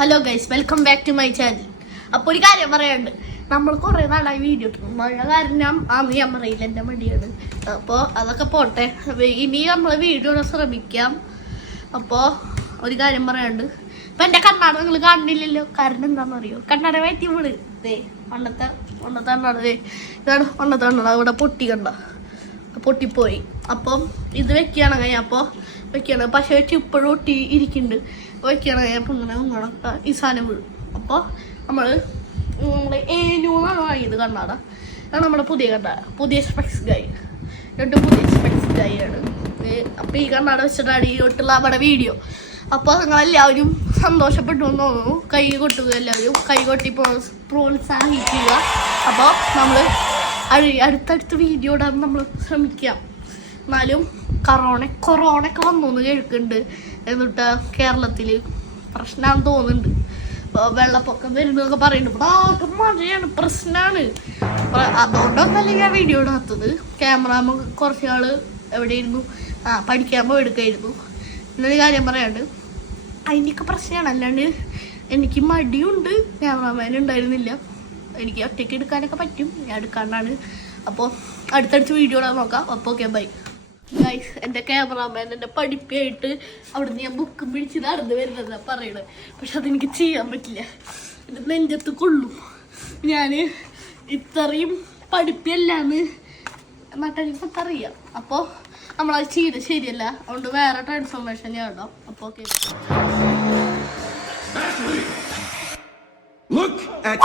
Hello guys, welcome back to my channel. അപ്പോൾ ഒരു കാര്യം പറയാനുണ്ട്. നമ്മൾ കുറേ നാളായി വീഡിയോ ഇട്ടു. മഴ കാരണം ആന്ന് ഞാൻ പറയില്ല, എൻ്റെ മടിയാണ്. അപ്പോൾ അതൊക്കെ പോട്ടെ, ഇനി നമ്മൾ വീഡിയോ ഇടാൻ ശ്രമിക്കാം. അപ്പോൾ ഒരു കാര്യം പറയാനുണ്ട്. ഇപ്പം എൻ്റെ കണ്ണാട നിങ്ങൾ കാണുന്നില്ലല്ലോ. കാരണം എന്താണെന്ന് അറിയോ? കണ്ണാട വേറ്റി വീട് പണ്ടത്തെ കണ്ണാട ഇതാണ്. പണ്ടത്തെ കണ്ണാട ഇവിടെ പൊട്ടി കണ്ട പൊട്ടിപ്പോയി. അപ്പം ഇത് വെക്കുകയാണെങ്കിൽ അപ്പോൾ വെക്കുകയാണ്. പക്ഷേ വെച്ച് ഇപ്പോഴും ഒട്ടി ഇരിക്കുന്നുണ്ട്. വെക്കുകയാണെങ്കിൽ അപ്പം ഇങ്ങനെ ഈ സാധനം വീഴും. അപ്പോൾ നമ്മൾ ഏനൂന്നാണ് വാങ്ങിയത് കണ്ണാട. അതാണ് നമ്മുടെ പുതിയ കണ്ണാട, പുതിയ സ്പെക്സ് ഗൈ. പുതിയ സ്പെക്സ് ഗൈ ആണ്. അപ്പോൾ ഈ കണ്ണാട വെച്ചിട്ടാണ് ഈ തൊട്ടുള്ള നമ്മുടെ വീഡിയോ. അപ്പോൾ നിങ്ങളെല്ലാവരും സന്തോഷപ്പെട്ടു എന്ന് തോന്നുന്നു. കൈ കൊട്ടുക, എല്ലാവരും കൈ കൊട്ടി പ്രോത്സാഹിക്കുക. അപ്പോൾ നമ്മൾ അടുത്തടുത്ത് വീഡിയോ ഇടാൻ നമ്മൾ ശ്രമിക്കാം. എന്നാലും കൊറോണ ഒക്കെ വന്നു കേൾക്കുന്നുണ്ട്. എന്നിട്ട് കേരളത്തിൽ പ്രശ്നമാണെന്ന് തോന്നുന്നുണ്ട്. വെള്ളപ്പൊക്കം വരുന്നതൊക്കെ പറയുന്നുണ്ട്. ഇവിടെ ആകെ മഴയാണ്, പ്രശ്നമാണ്. അതുകൊണ്ടൊന്നല്ല ഞാൻ വീഡിയോ ഇടാത്തത്. ക്യാമറ കുറച്ച് ആൾ എവിടെയായിരുന്നു, പഠിക്കാൻ പോയി എടുക്കായിരുന്നു. എന്നൊരു കാര്യം പറയാണ്ട് അതിൻ്റെയൊക്കെ പ്രശ്നമാണ്. അല്ലാണ്ട് എനിക്ക് മടിയുണ്ട്, ക്യാമറാമാൻ ഉണ്ടായിരുന്നില്ല. എനിക്ക് ഒറ്റയ്ക്ക് എടുക്കാനൊക്കെ പറ്റും, ഞാൻ എടുക്കാണ്ടാണ്. അപ്പോൾ അടുത്തടുത്ത് വീഡിയോ ഇടാൻ നോക്കാം. അപ്പോൾ ഓക്കെ, ബൈ ഗൈസ്. എൻ്റെ ക്യാമറാമാൻ എൻ്റെ പഠിപ്പായിട്ട് അവിടുന്ന് ഞാൻ ബുക്ക് പിടിച്ച് നടന്നു വരുന്നതാണ് പറയണത്. പക്ഷെ അതെനിക്ക് ചെയ്യാൻ പറ്റില്ല, എൻ്റെ നെഞ്ചത്ത് കൊള്ളും. ഞാൻ ഇത്രയും പഠിപ്പല്ലാന്ന് നട്ടെനിക്കൊക്കെ അറിയാം. അപ്പോൾ നമ്മളത് ചെയ്ത് ശരിയല്ല. അതുകൊണ്ട് വേറെ ട്രാൻസ്ഫോർമേഷൻ ഞാൻ ഇടാം. അപ്പോൾ ഓക്കെ. Look at